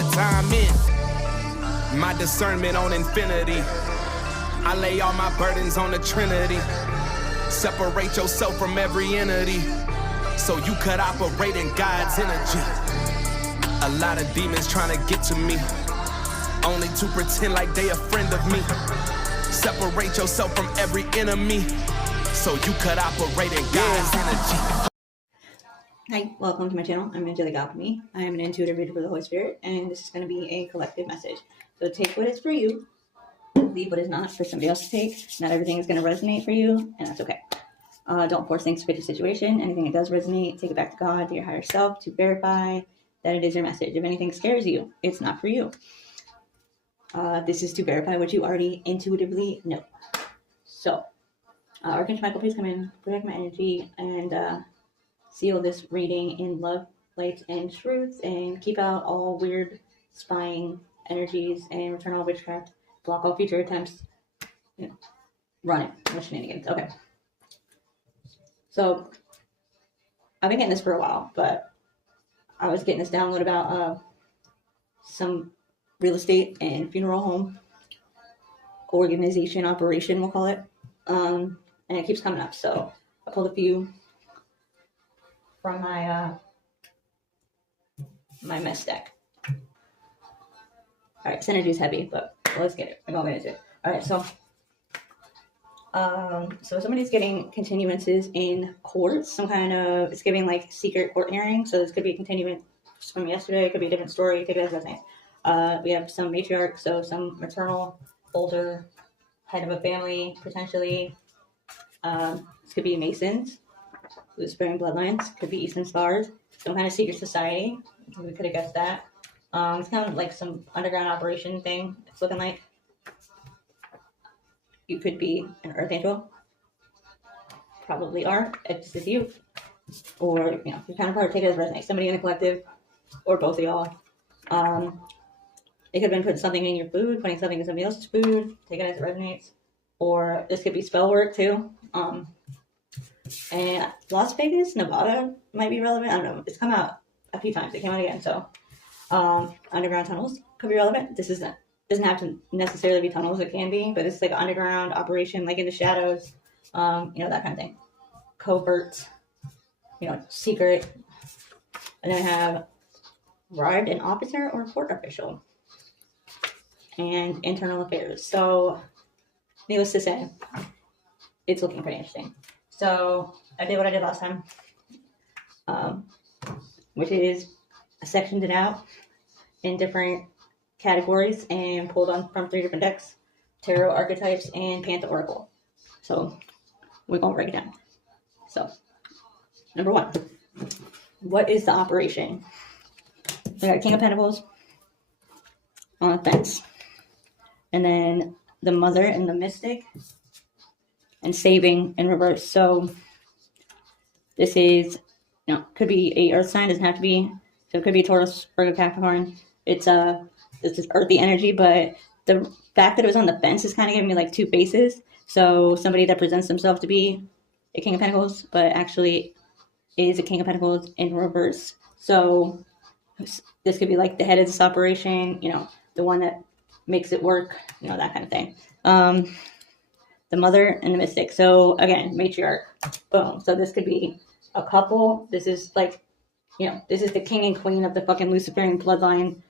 put time in. My discernment on infinity. I lay all my burdens on the Trinity. Separate yourself from every entity, so you could operate in God's energy. A lot of demons trying to get to me, only to pretend like they a friend of me. Separate yourself from every enemy, so you could operate in God's energy. Hi, welcome to my channel. I'm Angelic Alchemy. I am an intuitive reader for the Holy Spirit, and this is going to be a collective message. So take what is for you, leave what is not for somebody else to take. Not everything is going to resonate for you, and that's okay. Don't force things to fit your situation. Anything that does resonate, take it back to God, to your higher self, to verify that it is your message. If anything scares you, it's not for you. This is to verify what you already intuitively know. So, Archangel Michael, please come in, protect my energy, and seal this reading in love, light, and truth, and keep out all weird spying energies, and return all witchcraft, block all future attempts, run it, no shenanigans. Okay. So, I've been getting this for a while, but I was getting this download about some real estate and funeral home organization operation, we'll call it, and it keeps coming up. So, I pulled a few from my my mess deck. All right, this energy is heavy, but let's get it. I'm going to get into it. All right, so somebody's getting continuances in court. Some kind of, it's giving like secret court hearing. So this could be a continuance from yesterday. It could be a different story. It could be a different thing. We have some matriarch, so some maternal, older head of a family potentially. This could be Masons, who's spreading bloodlines. Could be Eastern Stars. Some kind of secret society. We could have guessed that. It's kind of like some underground operation thing. It's looking like. You could be an Earth Angel. Probably are. If this is you. Or, you kind of partake it as resonates. Somebody in the collective. Or both of y'all. It could have been putting something in your food. Putting something in somebody else's food. Take it as it resonates. Or this could be spell work too. And Las Vegas, Nevada might be relevant. I don't know. It's come out a few times. It came out again. So, underground tunnels could be relevant. This isn't. Doesn't have to necessarily be tunnels. It can be, but it's like an underground operation, like in the shadows, that kind of thing. Covert, secret. And then I have arrived an officer or court official. And internal affairs. So, needless to say, it's looking pretty interesting. So, I did what I did last time, which is I sectioned it out in different categories and pulled on from 3 different decks: tarot archetypes and Panther Oracle. So we're gonna break it down. So number 1, what is the operation? We got King of Pentacles on the fence, and then the Mother and the Mystic, and saving in reverse. So this is could be a earth sign, doesn't have to be. So it could be Taurus, Virgo, Capricorn. This is earthy energy, but the fact that it was on the fence is kind of giving me like 2 faces. So somebody that presents themselves to be a King of Pentacles, but actually is a King of Pentacles in reverse. So this could be like the head of this operation, the one that makes it work, that kind of thing. The Mother and the Mystic. So again, matriarch. Boom. So this could be a couple. This is like, this is the king and queen of the fucking Luciferian bloodline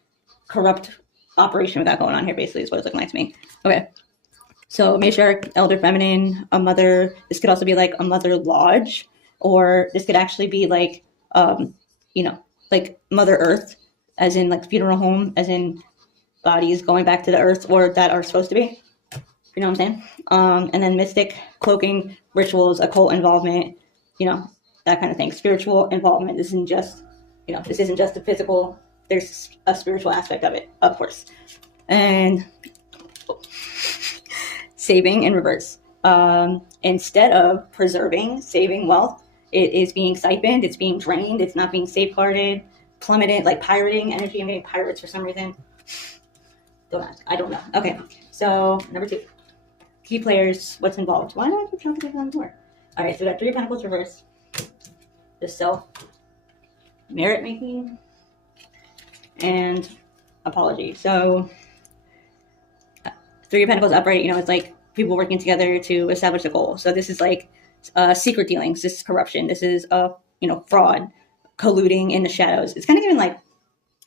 corrupt operation without going on here, basically, is what it's looking like to me. Okay. So matriarch, elder feminine, a mother. This could also be like a mother lodge, or this could actually be like, like Mother Earth, as in like funeral home, as in bodies going back to the earth, or that are supposed to be. You know what I'm saying? And then mystic, cloaking, rituals, occult involvement, that kind of thing. Spiritual involvement. This isn't just, this isn't just a physical. There's a spiritual aspect of it, of course. And saving in reverse. Instead of preserving, saving wealth, it is being siphoned, it's being drained, it's not being safeguarded, plummeted, like pirating energy. I'm getting pirates for some reason. Don't ask. I don't know. Okay, so number 2. Key players, what's involved? Why not put something on the board? All right, so we got 3 of Pentacles reverse. The self, merit making, and apology. So Three of Pentacles upright, it's like people working together to establish a goal. So this is like secret dealings. This is corruption. This is fraud, colluding in the shadows. It's kind of giving like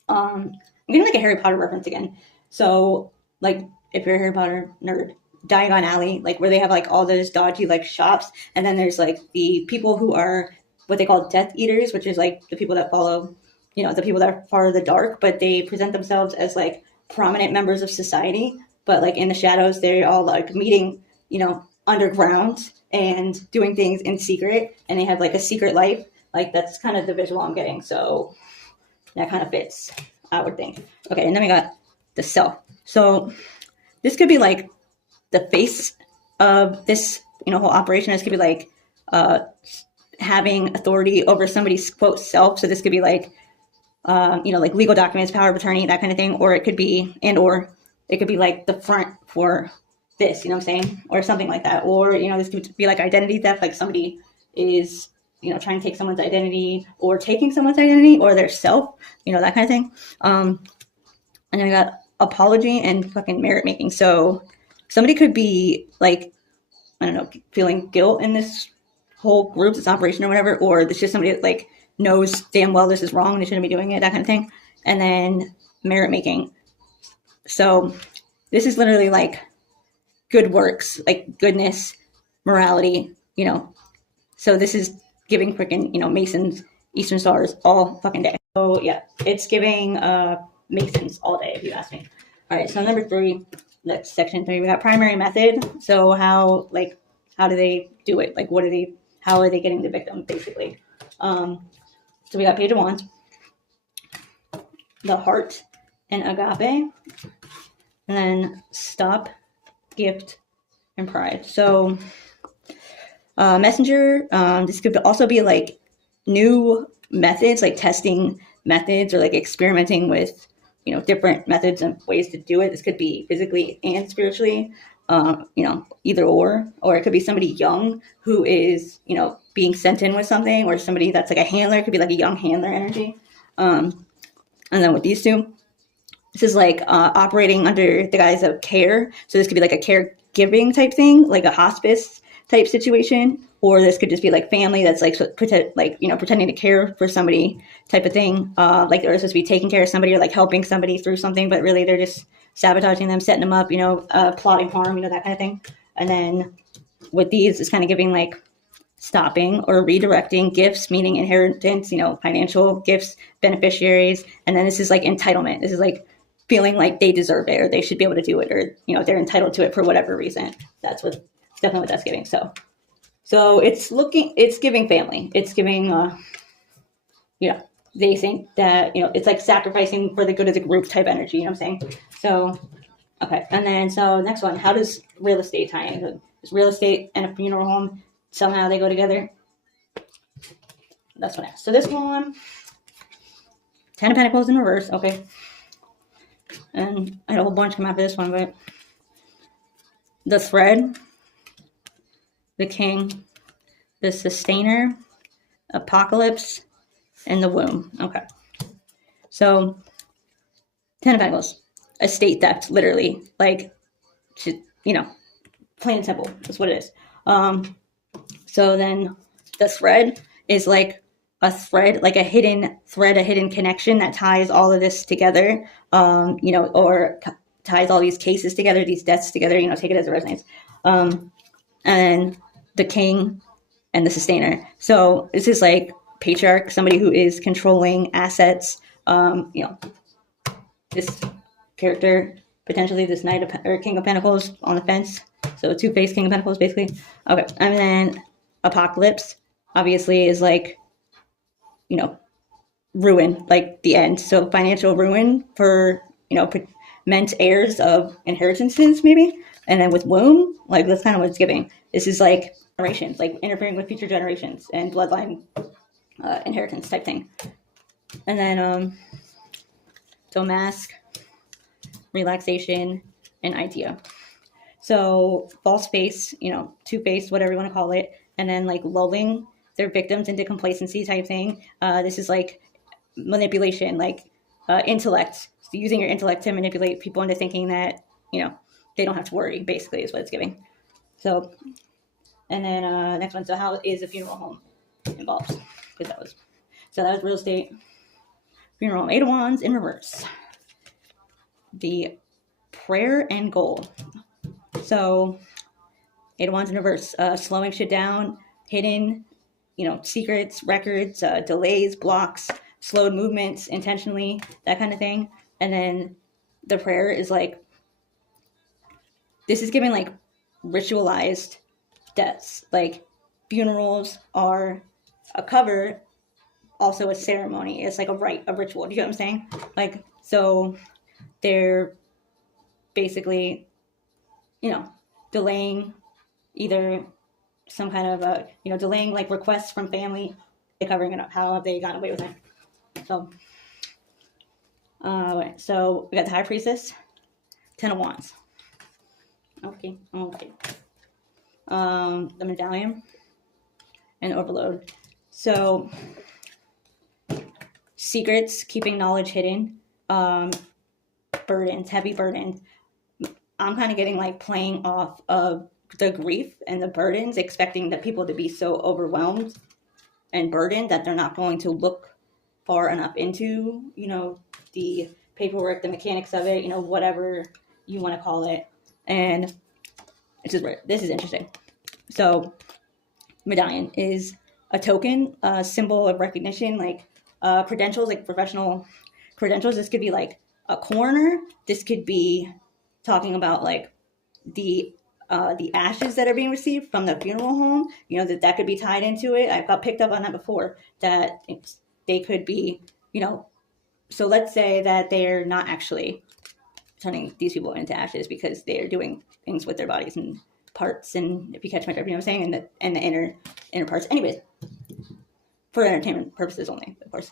I'm getting like a Harry Potter reference again. So like if you're a Harry Potter nerd, Diagon Alley, like where they have like all those dodgy like shops, and then there's like the people who are what they call Death Eaters, which is like the people that follow, the people that are far of the dark, but they present themselves as like prominent members of society, but like in the shadows, they're all like meeting, underground and doing things in secret, and they have like a secret life. Like that's kind of the visual I'm getting. So that kind of fits, I would think. Okay, and then we got the Self. So this could be like the face of this, whole operation. This could be like having authority over somebody's quote self. So this could be like, like legal documents, power of attorney, that kind of thing. Or it could be, it could be like the front for this, you know what I'm saying? Or something like that. Or, this could be like identity theft, like somebody is, trying to take someone's identity or taking someone's identity or their self, that kind of thing. And then I got apology and fucking merit making. So somebody could be like, I don't know, feeling guilt in this whole group, this operation or whatever, or it's just somebody that like knows damn well this is wrong, they shouldn't be doing it, that kind of thing. And then merit making. So this is literally like good works, like goodness, morality, So this is giving freaking, Masons, Eastern Stars all fucking day. So yeah, it's giving Masons all day, if you ask me. All right, so number 3, that's section 3. We got primary method. So how do they do it? Like, how are they getting the victim, basically? So we got Page of Wands, the Heart, and Agape, and then Stop, Gift, and Pride. So Messenger, this could also be like new methods, like testing methods or like experimenting with, different methods and ways to do it. This could be physically and spiritually, either or it could be somebody young who is, being sent in with something, or somebody that's like a handler. It could be like a young handler energy. And then with these two, this is like operating under the guise of care. So this could be like a caregiving type thing, like a hospice type situation, or this could just be like family that's like pretending to care for somebody type of thing. Like they're supposed to be taking care of somebody or like helping somebody through something, but really they're just sabotaging them, setting them up, plotting harm, that kind of thing. And then with these, it's kind of giving like stopping or redirecting, gifts, meaning inheritance, financial gifts, beneficiaries. And then this is like entitlement. This is like feeling like they deserve it or they should be able to do it, or, they're entitled to it for whatever reason. That's definitely what that's giving. So it's giving family. It's giving, they think that, it's like sacrificing for the good of the group type energy, you know what I'm saying? So, okay. And then, so next one, how does real estate tie in? Is real estate and a funeral home, somehow they go together? That's what I asked. So this one, 10 of Pentacles in reverse. Okay. And I had a whole bunch come out for this one, but the Thread, the King, the Sustainer, Apocalypse, and the Womb. Okay. So 10 of Pentacles, estate theft, literally, like, plain and simple. That's what it is. So then the Thread is like a thread, like a hidden thread, a hidden connection that ties all of this together, or ties all these cases together, these deaths together, take it as it resonates. And the King and the Sustainer. So this is like patriarch, somebody who is controlling assets. This character, potentially this Knight or King of Pentacles on the fence. So two-faced King of Pentacles, basically. Okay, and then Apocalypse, obviously, is like, ruin, like the end. So financial ruin for, meant heirs of inheritances, maybe. And then with Womb, like that's kind of what it's giving. This is like generations, like interfering with future generations and bloodline inheritance type thing. And then, so Mask, relaxation, and idea. So false face, two-faced, whatever you want to call it. And then like lulling their victims into complacency type thing. This is like manipulation, like intellect. using your intellect to manipulate people into thinking that, you know, they don't have to worry, basically, is what it's giving. So, and then next one. So how is a funeral home involved? Because that was real estate. Funeral home. 8 of Wands in reverse. The prayer and goal. So 8 of Wands in reverse. Slowing shit down, hidden, you know, secrets, records, delays, blocks, slowed movements intentionally, that kind of thing. And then the prayer is like, this is giving like ritualized deaths. Like funerals are a cover, also a ceremony. It's like a rite, a ritual. Do you get what I'm saying? Like, so they're basically, you know, delaying either some kind of you know, delaying like requests from family, covering it up. How have they gotten away with it? So, so we got the High Priestess, 10 of Wands. Okay. The Medallion and Overload. So, secrets, keeping knowledge hidden, burdens, heavy burdens. I'm kind of getting like playing off of the grief and the burdens, expecting the people to be so overwhelmed and burdened that they're not going to look far enough into, you know, the paperwork, the mechanics of it, you know, whatever you want to call it. And it's just, this is interesting. So Medallion is a token, a symbol of recognition, like credentials, like professional credentials. This could be like a coroner. This could be talking about like the ashes that are being received from the funeral home, you know, that could be tied into it. I've got picked up on that before, that they could be, you know, so let's say that they're not actually turning these people into ashes because they're doing things with their bodies and parts, and if you catch my drift, you know what I'm saying, and the inner parts. Anyways, for entertainment purposes only, of course.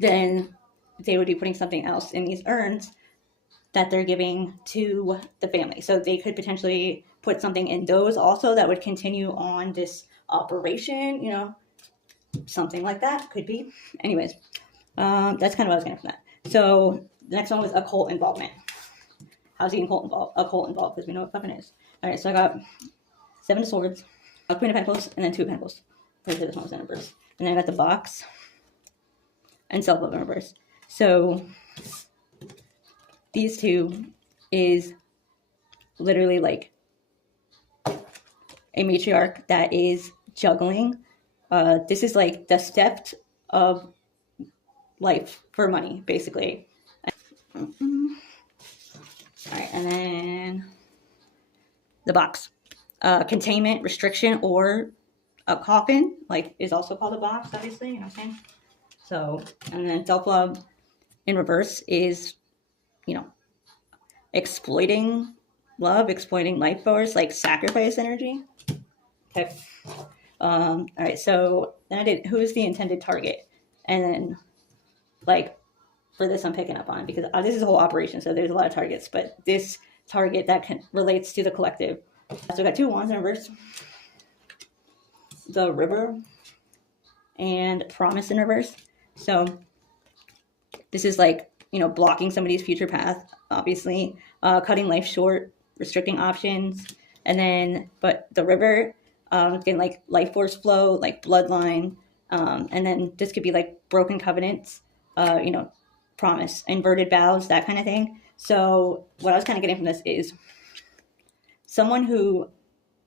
Then they would be putting something else in these urns that they're giving to the family. So they could potentially put something in those also that would continue on this operation, you know, something like that could be. Anyways, that's kind of what I was getting from that. So the next one was occult involvement. How's the occult involved? Because we know what fucking is. All right, so I got 7 of Swords, a Queen of Pentacles, and then 2 of Pentacles. Because this one was in reverse. And then I got the Box and Self-Love in reverse. So these two is literally like a matriarch that is juggling. This is like the theft of life for money, basically. All right, and then the Box. Containment, restriction, or a coffin, like, is also called a box, obviously, you know what I'm saying? So, and then self-love in reverse is, you know, exploiting love, exploiting life force, like sacrifice energy. Okay. All right, so then I did, who is the intended target? And then, like, for this I'm picking up on, because this is a whole operation, so there's a lot of targets, but this target that relates to the collective. So we got 2 wands in reverse, the River, and Promise in reverse. So this is like, you know, blocking somebody's future path, obviously, cutting life short, restricting options, and then, but the River, getting like life force flow, like bloodline, and then this could be like broken covenants, you know, promise, inverted vows, that kind of thing. So what I was kind of getting from this is someone who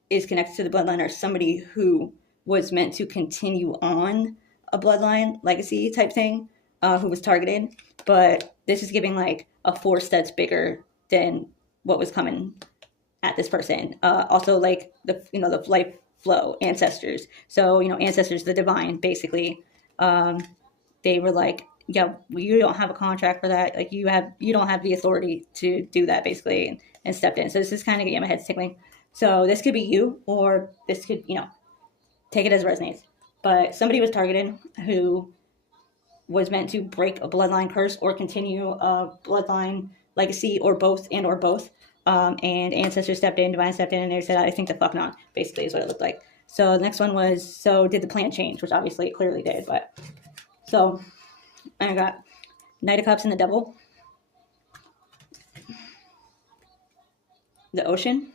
is connected to the bloodline, or somebody who was meant to continue on a bloodline legacy type thing, who was targeted, but this is giving like a force that's bigger than what was coming at this person. Also like the, you know, the life flow, ancestors. So, you know, ancestors, the divine, basically, they were like, yeah, you don't have a contract for that. Like you don't have the authority to do that, basically, and stepped in. So this is kind of getting my head tickling. So this could be you, or this could, you know, take it as it resonates. But somebody was targeted who was meant to break a bloodline curse or continue a bloodline legacy, or both, and or both. And ancestors stepped in, divine stepped in, and they said, I think the fuck not, basically, is what it looked like. So the next one was, so did the plan change? Which obviously it clearly did, but so I got Knight of Cups and the Devil. The Ocean.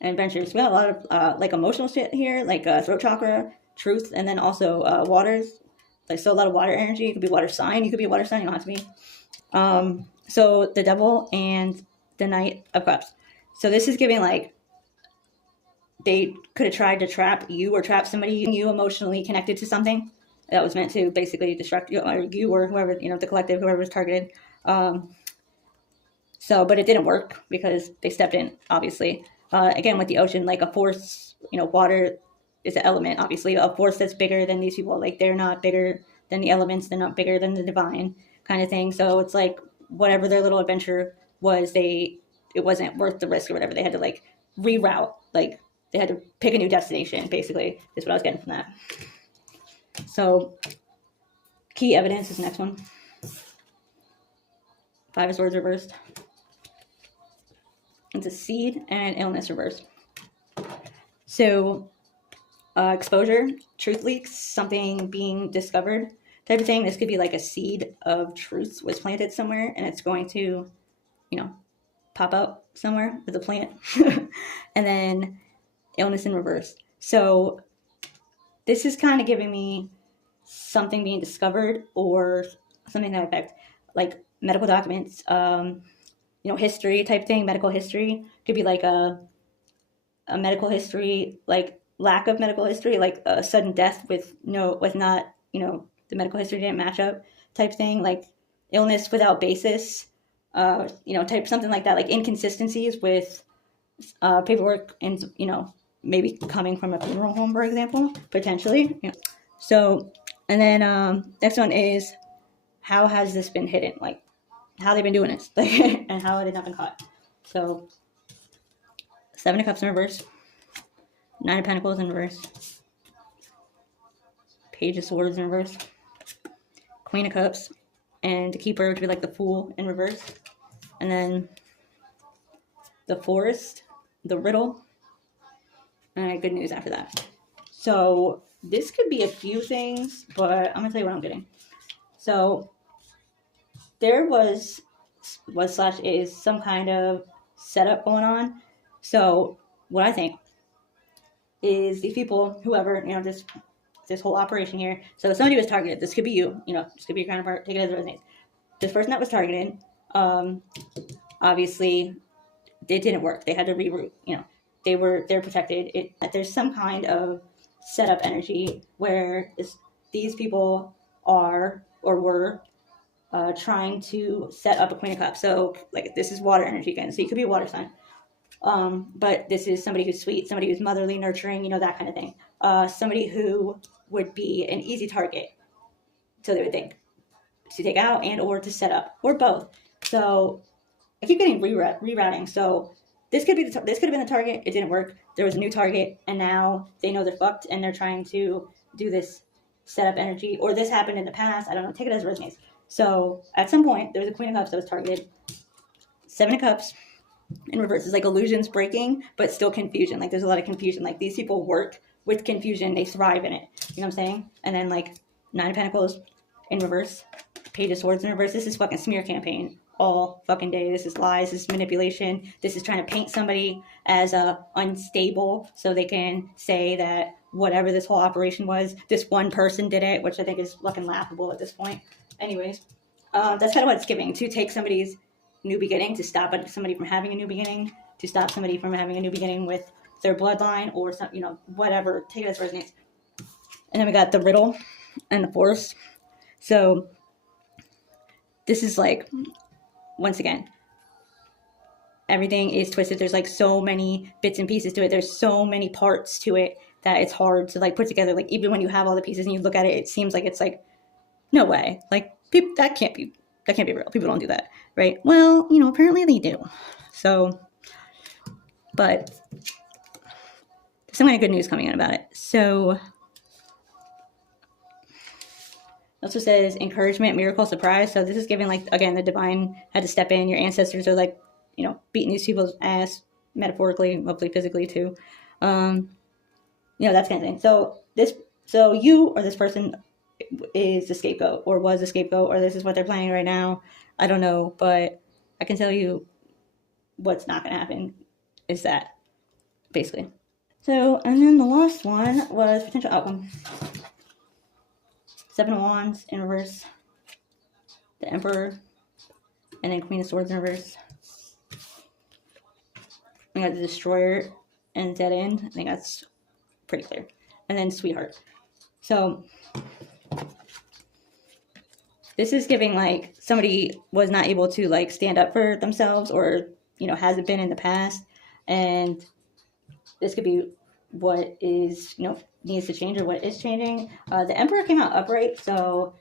And Adventures. We got a lot of like emotional shit here, like throat chakra, truth, and then also waters. Like, so a lot of water energy. You could be water sign. You could be a water sign. You don't have to be. So the Devil and the Knight of Cups. So this is giving like they could have tried to trap you or trap somebody you emotionally connected to something that was meant to basically distract you or whoever, the collective, whoever was targeted. But it didn't work because they stepped in, obviously. Again, with the ocean, like a force, water is an element, obviously, a force that's bigger than these people. Like, they're not bigger than the elements. They're not bigger than the divine kind of thing. So it's like whatever their little adventure was, it wasn't worth the risk or whatever. They had to like reroute, like they had to pick a new destination, basically, is what I was getting from that. So key evidence is the next one. Five of Swords reversed. It's a seed and illness reversed. So exposure, truth leaks, something being discovered type of thing. This could be like a seed of truth was planted somewhere and it's going to, pop out somewhere with a plant. And then illness in reverse. So this is kind of giving me something being discovered or something that affects like medical documents, history type thing. Medical history could be like a medical history, like lack of medical history, like a sudden death with not, the medical history didn't match up type thing, like illness without basis, type something like that, like inconsistencies with paperwork and, maybe coming from a funeral home, for example, potentially. So, and then next one is, how has this been hidden? Like, how they've been doing this, and how it had not been caught. So, Seven of Cups in reverse, Nine of Pentacles in reverse, Page of Swords in reverse, Queen of Cups, and the Keeper, which would be like the Fool in reverse, and then the Forest, the Riddle, and good news after that. So this could be a few things, but I'm gonna tell you what I'm getting. So there was is some kind of setup going on. So what I think is these people, whoever, this whole operation here. So somebody was targeted. This could be you. This could be your counterpart. Take it as it resonates. This person that was targeted, obviously, it didn't work. They had to reroute. They're protected. There's some kind of setup energy where these people are or were trying to set up a Queen of Cups. So like this is water energy again. So you could be a water sign. But this is somebody who's sweet, somebody who's motherly, nurturing, that kind of thing. Somebody who would be an easy target. So they would think to take out and or to set up or both. So I keep getting rerouting. So this could have been the target. It didn't work. There was a new target, and now they know they're fucked, and they're trying to do this setup energy. Or this happened in the past. I don't know. Take it as it resonates. So at some point, there was a Queen of Cups that was targeted. Seven of Cups in reverse is like illusions breaking, but still confusion. Like there's a lot of confusion. Like these people work with confusion. They thrive in it. You know what I'm saying? And then like Nine of Pentacles in reverse, Page of Swords in reverse. This is fucking smear campaign all fucking day. This is lies. This is manipulation. This is trying to paint somebody as unstable so they can say that whatever this whole operation was, this one person did it, which I think is fucking laughable at this point. Anyways, that's kind of what it's giving, to take somebody's new beginning, to stop somebody from having a new beginning, to stop somebody from having a new beginning with their bloodline or some, whatever. Take it as resonates. And then we got the Riddle and the Force. So this is like, once again, everything is twisted. There's like so many bits and pieces to it. There's so many parts to it that it's hard to like put together. Like even when you have all the pieces and you look at it, it seems like it's like, no way. Like that can't be real. People don't do that, right? Well, apparently they do. So, but there's some kind of good news coming in about it. So, it also says encouragement, miracle, surprise. So this is giving like, again, the divine had to step in. Your ancestors are like, beating these people's ass metaphorically, hopefully physically too. That's kind of thing. So you or this person is the scapegoat or was the scapegoat, or this is what they're planning right now. I don't know, but I can tell you what's not going to happen is that, basically. So, and then the last one was potential outcome. Seven of Wands in reverse, the Emperor, and then Queen of Swords in reverse. We got the Destroyer and Dead End. I think that's pretty clear. And then Sweetheart. So this is giving like somebody was not able to like stand up for themselves, or hasn't been in the past, and this could be what is needs to change or what is changing. The Emperor came out upright, so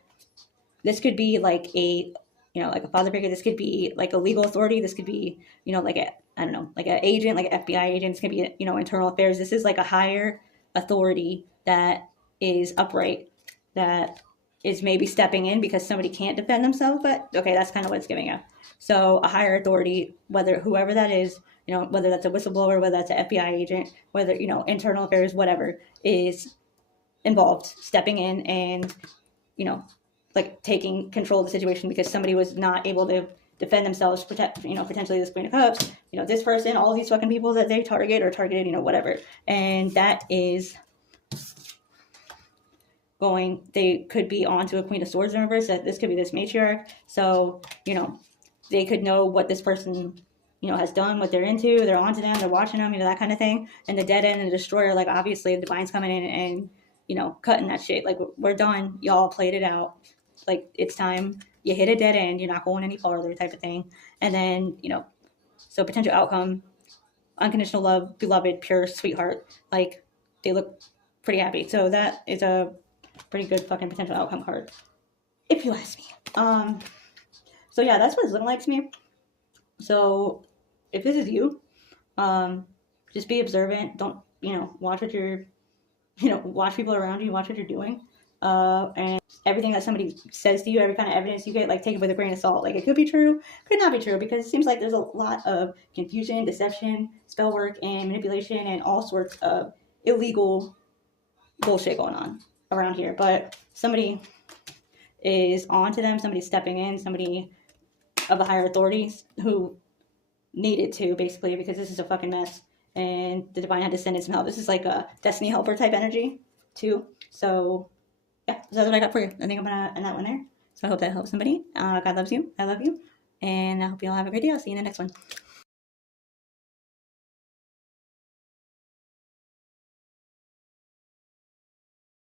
this could be like a like a father figure. This could be like a legal authority. This could be like a, I don't know, like an agent, like an FBI agent. This could be internal affairs. This is like a higher authority that is upright, that is maybe stepping in because somebody can't defend themselves. But okay, that's kind of what it's giving you. So a higher authority, whoever that is, whether that's a whistleblower, whether that's an FBI agent, whether internal affairs, whatever, is involved, stepping in and like taking control of the situation because somebody was not able to defend themselves, protect, potentially this Queen of Cups, this person, all these fucking people that they target or targeted, whatever. And that is they could be onto a Queen of Swords in reverse. That this could be this matriarch. So, they could know what this person, has done, what they're into, they're onto them, they're watching them, that kind of thing. And the Dead End and the Destroyer, like obviously the Divine's coming in and, cutting that shit. Like, we're done. Y'all played it out. Like, it's time. You hit a dead end. You're not going any farther, type of thing. And then, so potential outcome, unconditional love, beloved, pure, sweetheart. Like, they look pretty happy. So that is a pretty good fucking potential outcome card, if you ask me. So yeah, that's what it's looking like to me. So if this is you, just be observant. Don't, watch what you're, watch people around you, watch what you're doing. And everything that somebody says to you, every kind of evidence you get, like, take it with a grain of salt. Like, it could be true, could not be true, because it seems like there's a lot of confusion, deception, spell work, and manipulation, and all sorts of illegal bullshit going on around here. But somebody is on to them, somebody's stepping in, somebody of a higher authority who needed to, basically, because this is a fucking mess, and the Divine had to send in some help. This is like a Destiny helper type energy, too. So yeah, so that's what I got for you. I think I'm gonna end that one there. So I hope that helps somebody. God loves you. I love you. And I hope you all have a great day. I'll see you in the next one.